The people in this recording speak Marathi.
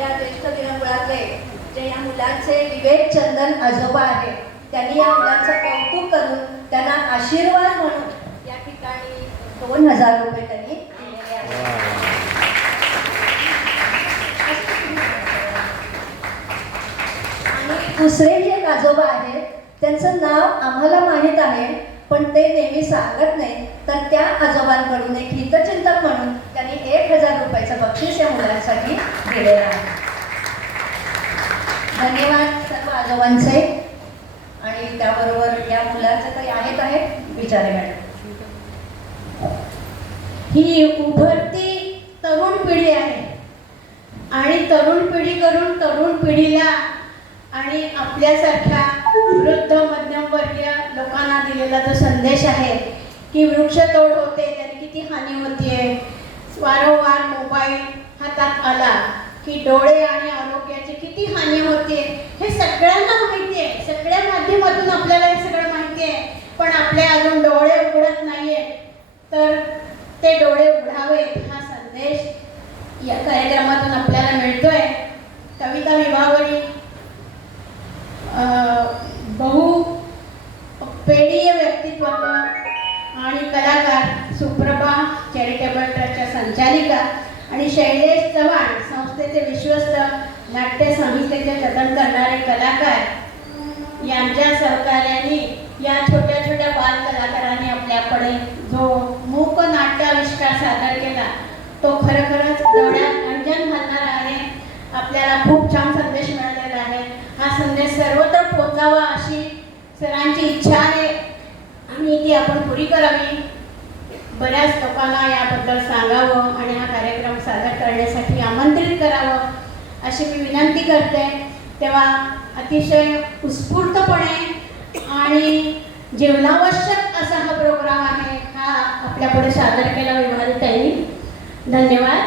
आपल्या ज्येष्ठ दिनमुळातले जे या मुलांचे विवेक चंदन आजोबा आहेत, त्यांनी या मुलांचं कौतुक करून त्यांना आशीर्वाद म्हणून या ठिकाणी 2000 रुपये त्यांनी दिलेले आहेत. आणि दुसरेही एक आजोबा आहेत, त्यांचं नाव आम्हाला माहीत आहे पण ते नेहमी सांगत नाही, तर त्या आजोबांकडून एक हितचिंतक म्हणून त्यांनी 1000 रुपयाचं बक्षीस या मुलांसाठी दिलेलं आहे. धन्यवाद सर्व आजोबांचे. आणि त्याबरोबर या मुलांचे काही आहेत विचारे मॅडम. ही उभरती तरुण पिढी आहे आणि तरुण पिढी करून तरुण पिढीला आणि आपल्यासारख्या वृद्ध मध्यमवर्गीय लोकांना दिलेला जो संदेश आहे की वृक्षतोड होते, त्याने किती हानी होतीये, वारंवार मोबाईल हातात आला की डोळे आणि आरोग्याची किती हानी होते, हे सगळ्यांना माहिती आहे. सगळ्या माध्यमातून आपल्याला हे सगळं माहिती आहे, पण आपले अजून डोळे उघडत नाहीये. तर ते डोळे उघडावेत हा संदेश या कार्यक्रमातून आपल्याला मिळतोय. कविता विभावरी बहुपेडीय व्यक्तित्वाचं आणि कलाकार सुप्रभा चॅरिटेबल ट्रस्टच्या संचालिका आणि शैलेश चव्हाण संस्थेचे विश्वस्त नाट्य संहितेचे जतन करणारे कलाकार यांच्या सहकार्याने या छोट्या छोट्या बाल कलाकारांनी आपल्याकडे जो मूक नाट्याविष्कार सादर केला तो खरोखरच डोळ्यात अंजन घालणारा आहे. आपल्याला खूप छान संदेश मिळालेला आहे. हा संदेश सर्वत्र पोहोचावा अशी सरांची इच्छा आहे आणि ती आपण पुरी करावी. बऱ्याच लोकांना याबद्दल सांगावं आणि हा कार्यक्रम सादर करण्यासाठी आमंत्रित करावं अशी मी विनंती करते. तेव्हा अतिशय उत्स्फूर्तपणे आणि जीवनावश्यक असा हा प्रोग्राम आहे, हा आपल्यापुढे सादर केला विभागताईंनी. धन्यवाद.